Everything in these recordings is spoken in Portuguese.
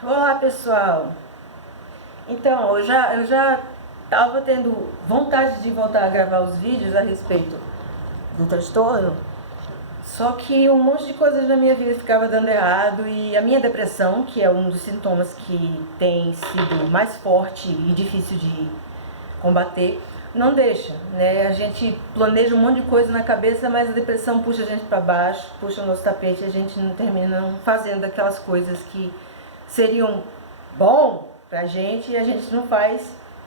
Olá pessoal, então eu já estava tendo vontade de voltar a gravar os vídeos a respeito do transtorno, só que um monte de coisas na minha vida ficava dando errado e a minha depressão, que é um dos sintomas que tem sido mais forte e difícil de combater, não deixa, né? A gente planeja um monte de coisa na cabeça, mas a depressão puxa a gente para baixo, puxa o nosso tapete e a gente não termina não fazendo aquelas coisas que seriam bom pra gente e a gente não faz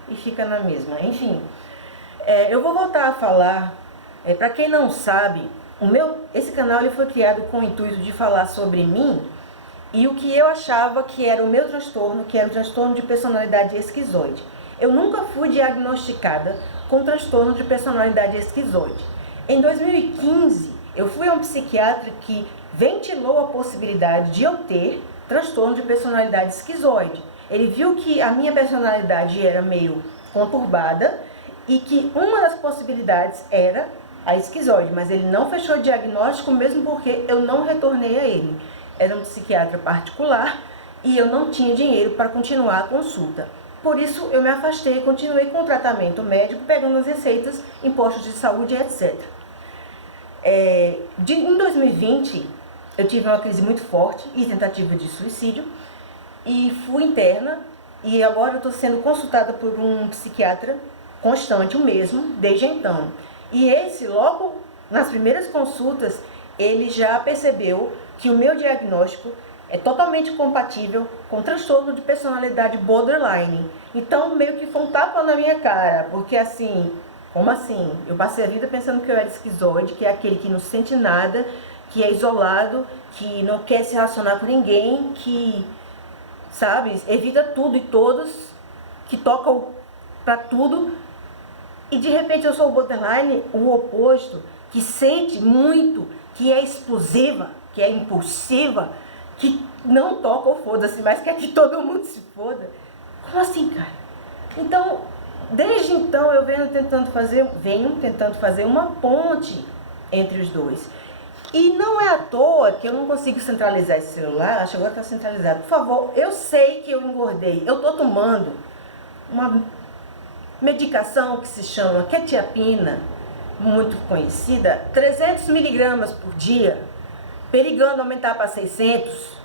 e fica na mesma. Enfim, eu vou voltar a falar, para quem não sabe, esse canal ele foi criado com o intuito de falar sobre mim e o que eu achava que era o meu transtorno, que era o transtorno de personalidade esquizoide. Eu nunca fui diagnosticada com transtorno de personalidade esquizoide. Em 2015, eu fui a um psiquiatra que ventilou a possibilidade de eu ter transtorno de personalidade esquizoide. Ele viu que a minha personalidade era meio conturbada e que uma das possibilidades era a esquizoide, mas ele não fechou o diagnóstico mesmo porque eu não retornei a ele. Era um psiquiatra particular e eu não tinha dinheiro para continuar a consulta. Por isso eu me afastei e continuei com o tratamento médico, pegando as receitas em postos de saúde, etc. Em 2020, eu tive uma crise muito forte e tentativa de suicídio e fui interna e agora eu estou sendo consultada por um psiquiatra constante, o mesmo, desde então. E esse, logo nas primeiras consultas, ele já percebeu que o meu diagnóstico é totalmente compatível com transtorno de personalidade borderline. Então, meio que foi um tapa na minha cara, porque assim, como assim? Eu passei a vida pensando que eu era esquizoide, que é aquele que não sente nada, que é isolado, que não quer se relacionar com ninguém, que, sabe, evita tudo e todos, que toca pra tudo. E de repente eu sou o borderline, o oposto, que sente muito, que é explosiva, que é impulsiva, que não toca ou foda-se, mas quer que todo mundo se foda. Como assim, cara? Então, desde então eu venho tentando fazer uma ponte entre os dois. E não é à toa que eu não consigo centralizar esse celular. Acho que agora está centralizado. Por favor, eu sei que eu engordei. Eu estou tomando uma medicação que se chama quetiapina, muito conhecida, 300 miligramas por dia, perigando aumentar para 600.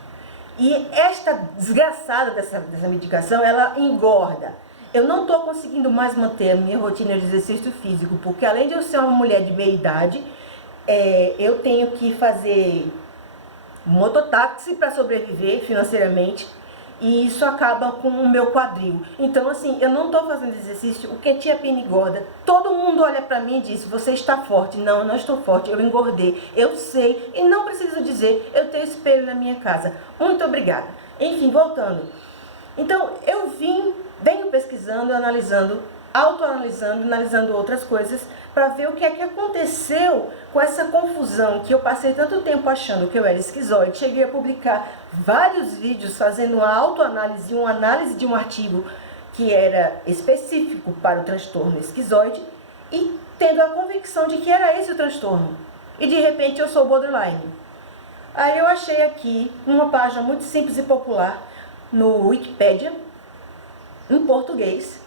E esta desgraçada dessa medicação, ela engorda. Eu não estou conseguindo mais manter a minha rotina de exercício físico, porque além de eu ser uma mulher de meia idade, eu tenho que fazer mototáxi para sobreviver financeiramente, e isso acaba com o meu quadril. Então assim, eu não estou fazendo exercício, o quetiapina engorda. Todo mundo olha para mim e diz, você está forte. Não, eu não estou forte, eu engordei. Eu sei, e não preciso dizer, eu tenho espelho na minha casa. Muito obrigada. Enfim, voltando. Então, eu venho pesquisando, analisando, autoanalisando, analisando outras coisas para ver o que é que aconteceu com essa confusão que eu passei tanto tempo achando que eu era esquizoide. Cheguei a publicar vários vídeos fazendo uma autoanálise, uma análise de um artigo que era específico para o transtorno esquizoide e tendo a convicção de que era esse o transtorno. E de repente eu sou borderline. Aí eu achei aqui uma página muito simples e popular no Wikipedia, em português,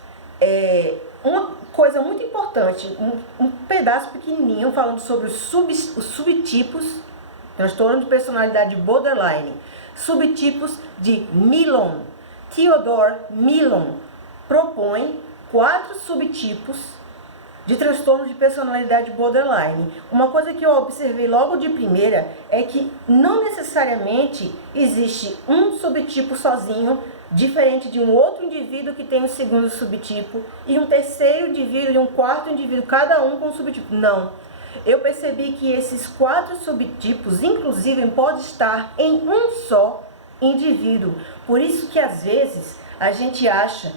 uma coisa muito importante, um pedaço pequenininho falando sobre os subtipos, transtorno de personalidade borderline, subtipos de Millon. Theodore Millon propõe 4 subtipos de transtorno de personalidade borderline. Uma coisa que eu observei logo de primeira é que não necessariamente existe um subtipo sozinho, diferente de um outro indivíduo que tem um segundo subtipo, e um terceiro indivíduo e um quarto indivíduo, cada um com um subtipo. Não. Eu percebi que esses 4 subtipos, inclusive, podem estar em um só indivíduo. Por isso que, às vezes, a gente acha,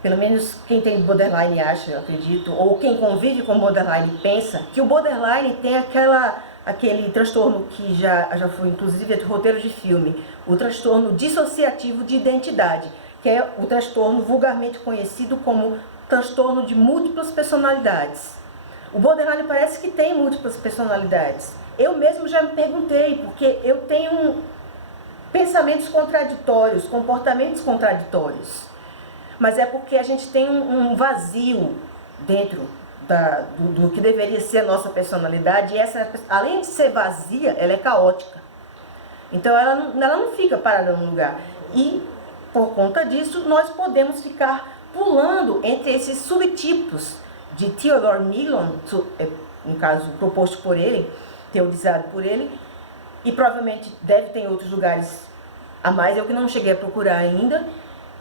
pelo menos quem tem borderline acha, eu acredito, ou quem convive com borderline pensa, que o borderline tem aquele transtorno que já foi inclusive roteiro de filme, o transtorno dissociativo de identidade, que é o transtorno vulgarmente conhecido como transtorno de múltiplas personalidades. O borderline parece que tem múltiplas personalidades. Eu mesmo já me perguntei, porque eu tenho pensamentos contraditórios, comportamentos contraditórios. Mas é porque a gente tem um vazio dentro do que deveria ser a nossa personalidade, e essa, além de ser vazia, ela é caótica. Então ela não fica parada num lugar. E por conta disso, nós podemos ficar pulando entre esses subtipos de Theodore Millon, no caso proposto por ele, teorizado por ele, e provavelmente deve ter em outros lugares a mais, eu que não cheguei a procurar ainda,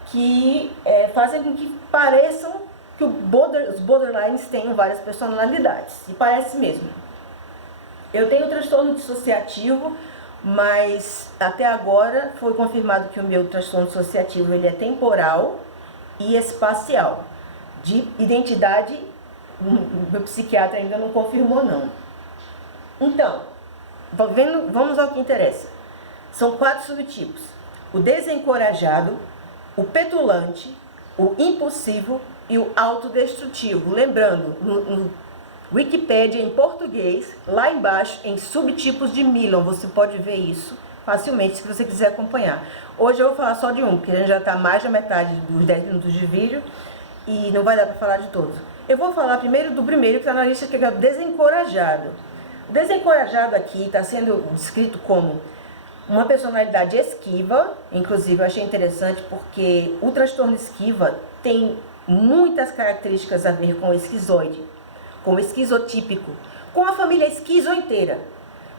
que fazem com que pareçam que os borderlines tenham várias personalidades, e parece mesmo. Eu tenho transtorno dissociativo, mas até agora foi confirmado que o meu transtorno dissociativo ele é temporal e espacial. De identidade, meu psiquiatra ainda não confirmou não. Então, vamos ao que interessa. São 4 subtipos: o desencorajado, o petulante, o impulsivo e o autodestrutivo. Lembrando, no Wikipédia em português, lá embaixo, em subtipos de Millon, você pode ver isso facilmente se você quiser acompanhar. Hoje eu vou falar só de um, porque a gente já está mais da metade dos 10 minutos de vídeo e não vai dar para falar de todos. Eu vou falar primeiro do primeiro que está na lista, que é o desencorajado. O desencorajado aqui está sendo descrito como uma personalidade esquiva. Inclusive eu achei interessante porque o transtorno esquiva tem muitas características a ver com o esquizoide, com o esquizotípico, com a família esquizo inteira.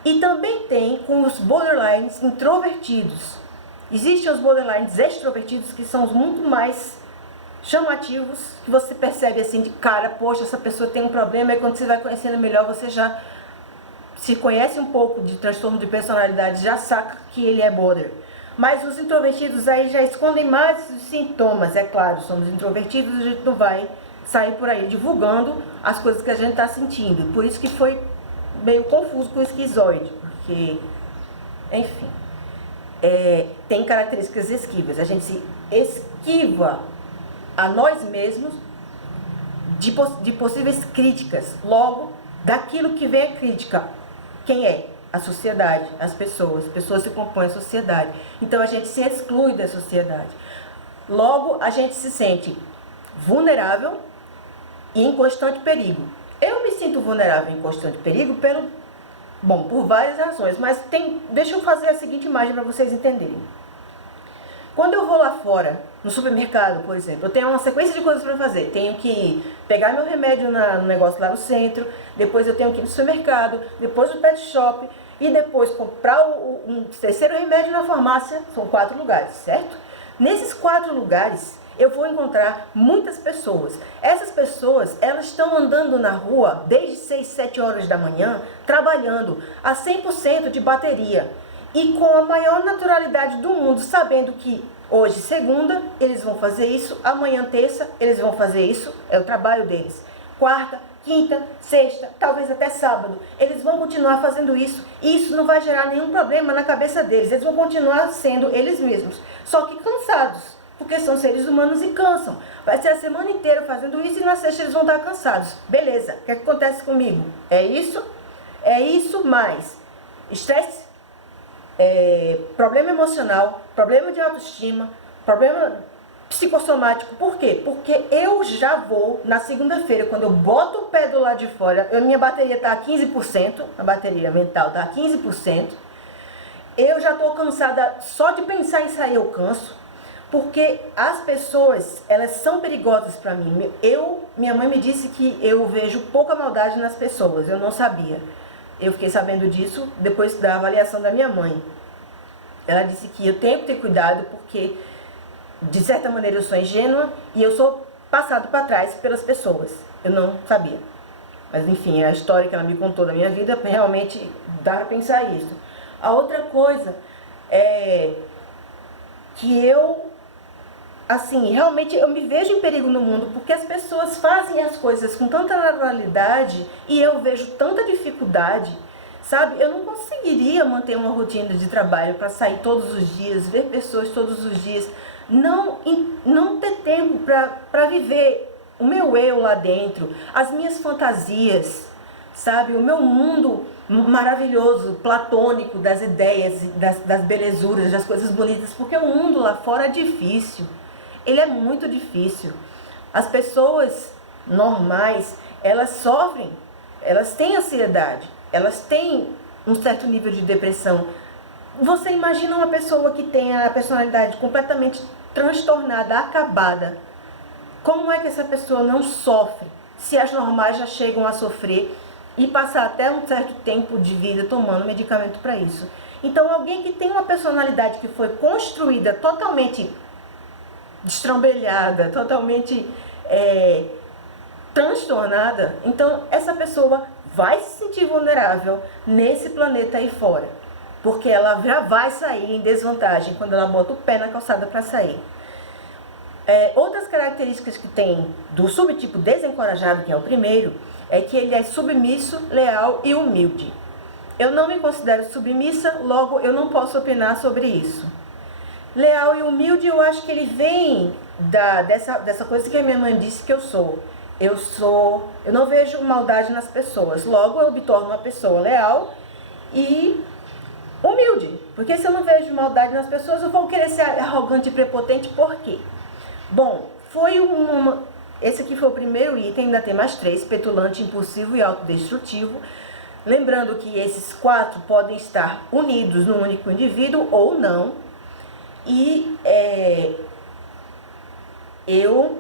E também tem com os borderlines introvertidos. Existem os borderlines extrovertidos, que são os muito mais chamativos, que você percebe assim de cara, poxa, essa pessoa tem um problema, e quando você vai conhecendo melhor, você já se conhece um pouco de transtorno de personalidade, já saca que ele é border. Mas os introvertidos aí já escondem mais os sintomas, é claro, somos introvertidos, a gente não vai sair por aí divulgando as coisas que a gente está sentindo. Por isso que foi meio confuso com o esquizoide, porque, enfim, tem características esquivas. A gente se esquiva a nós mesmos de possíveis críticas. Logo, daquilo que vem a crítica, quem é? A sociedade, as pessoas se compõem a sociedade. Então a gente se exclui da sociedade. Logo, a gente se sente vulnerável e em constante perigo. Eu me sinto vulnerável e em constante perigo por várias razões, mas deixa eu fazer a seguinte imagem para vocês entenderem. Quando eu vou lá fora, no supermercado, por exemplo, eu tenho uma sequência de coisas para fazer. Tenho que pegar meu remédio no negócio lá no centro, depois eu tenho que ir no supermercado, depois no pet shop e depois comprar um terceiro remédio na farmácia. São 4 lugares, certo? Nesses 4 lugares, eu vou encontrar muitas pessoas. Essas pessoas, elas estão andando na rua desde 6, 7 horas da manhã, trabalhando a 100% de bateria. E com a maior naturalidade do mundo, sabendo que hoje, segunda, eles vão fazer isso, amanhã, terça, eles vão fazer isso, é o trabalho deles. Quarta, quinta, sexta, talvez até sábado, eles vão continuar fazendo isso, e isso não vai gerar nenhum problema na cabeça deles, eles vão continuar sendo eles mesmos, só que cansados, porque são seres humanos e cansam. Vai ser a semana inteira fazendo isso e na sexta eles vão estar cansados. Beleza, o que acontece comigo? É isso mais estresse, problema emocional, problema de autoestima, problema psicossomático. Por quê? Porque eu já vou, na segunda-feira, quando eu boto o pé do lado de fora, minha bateria está a 15%, a bateria mental está a 15%, eu já estou cansada, só de pensar em sair eu canso, porque as pessoas, elas são perigosas para mim. Minha mãe me disse que eu vejo pouca maldade nas pessoas, eu não sabia. Eu fiquei sabendo disso depois da avaliação da minha mãe. Ela disse que eu tenho que ter cuidado porque, de certa maneira, eu sou ingênua e eu sou passado para trás pelas pessoas. Eu não sabia. Mas, enfim, a história que ela me contou da minha vida, realmente dá para pensar isso. A outra coisa é que realmente eu me vejo em perigo no mundo, porque as pessoas fazem as coisas com tanta naturalidade e eu vejo tanta dificuldade, sabe? Eu não conseguiria manter uma rotina de trabalho para sair todos os dias, ver pessoas todos os dias, não ter tempo para viver o meu eu lá dentro, as minhas fantasias, sabe? O meu mundo maravilhoso, platônico, das ideias, das belezuras, das coisas bonitas, porque o mundo lá fora é difícil, ele é muito difícil. As pessoas normais, elas sofrem, elas têm ansiedade, elas têm um certo nível de depressão. Você imagina uma pessoa que tem a personalidade completamente transtornada, acabada. Como é que essa pessoa não sofre, se as normais já chegam a sofrer e passar até um certo tempo de vida tomando medicamento para isso? Então, alguém que tem uma personalidade que foi construída totalmente destrambelhada, totalmente transtornada, então essa pessoa vai se sentir vulnerável nesse planeta aí fora, porque ela já vai sair em desvantagem quando ela bota o pé na calçada para sair. Outras características que tem do subtipo desencorajado, que é o primeiro, é que ele é submisso, leal e humilde. Eu não me considero submissa, logo eu não posso opinar sobre isso. Leal e humilde, eu acho que ele vem dessa coisa que a minha mãe disse que eu sou. Eu não vejo maldade nas pessoas, logo eu me torno uma pessoa leal e humilde. Porque se eu não vejo maldade nas pessoas, eu vou querer ser arrogante e prepotente, por quê? Bom, esse aqui foi o primeiro item, ainda tem mais 3, petulante, impulsivo e autodestrutivo. Lembrando que esses 4 podem estar unidos num único indivíduo ou não. E eu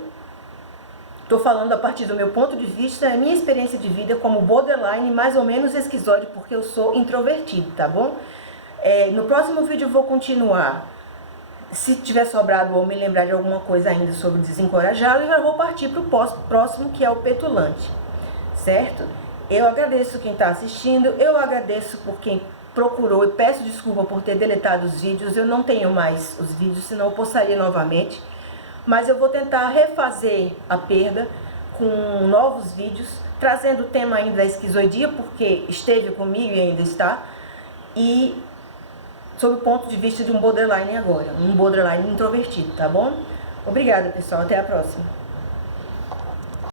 estou falando a partir do meu ponto de vista, a minha experiência de vida como borderline, mais ou menos esquizoide, porque eu sou introvertido, tá bom? No próximo vídeo eu vou continuar. Se tiver sobrado ou me lembrar de alguma coisa ainda sobre desencorajá-lo, eu já vou partir para o próximo, que é o petulante, certo? Eu agradeço quem está assistindo, eu agradeço por quem procurou e peço desculpa por ter deletado os vídeos. Eu não tenho mais os vídeos, senão eu postaria novamente. Mas eu vou tentar refazer a perda com novos vídeos, trazendo o tema ainda da esquizoidia, porque esteve comigo e ainda está, e sob o ponto de vista de um borderline agora, um borderline introvertido, tá bom? Obrigada, pessoal, até a próxima.